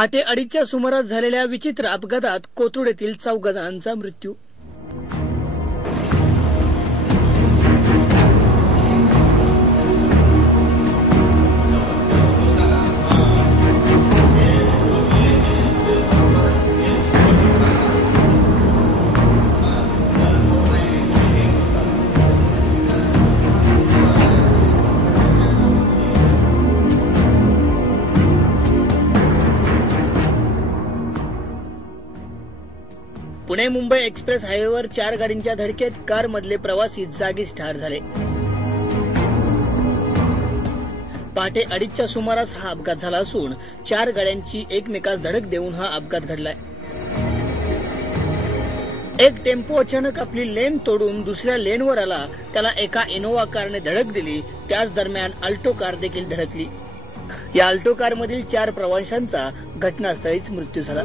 पहाटे 2:30च्या सुमारास झालेल्या विचित्र अपघातात कोथरूड येथील 4 जणांचा मृत्यू। पुणे मुंबई एक्सप्रेस हायवेवर 4 गाडींच्या धडकेत कार मधले प्रवासी जागीच ठार झाले। पहाटे 2:30च्या सुमारास हा अपघात झाला असून 4 गाड्यांची एकमेकास धडक देऊन हा अपघात घडलाय। एक टेम्पो अचानक आपली लेन तोडून दुसऱ्या लेनवर आला, त्याला एका इनोवा कारने धडक दिली। त्याच दरम्यान अल्टो कार देखील धडकली। या अल्टो कार मधील 4 प्रवाशांचा घटनास्थळीच मृत्यू झाला।